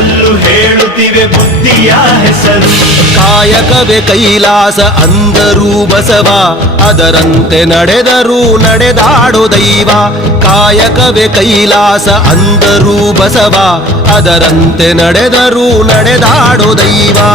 ಎಲ್ಲೂ ಹೇಳುತ್ತಿವೆ ಬುದ್ಧಿಯ ಹೆಸರು ಕಾಯಕವೇ ಕೈಲಾಸ ಅಂದರೂ ಬಸವ ಅದರಂತೆ ನಡೆದರೂ ನಡೆದಾಡೋ ದೈವ ಕಾಯಕವೇ ಕೈಲಾಸ ಅಂದರೂ ಬಸವ ಅದರಂತೆ ನಡೆದರೂ ನಡೆದಾಡೋ ದೈವ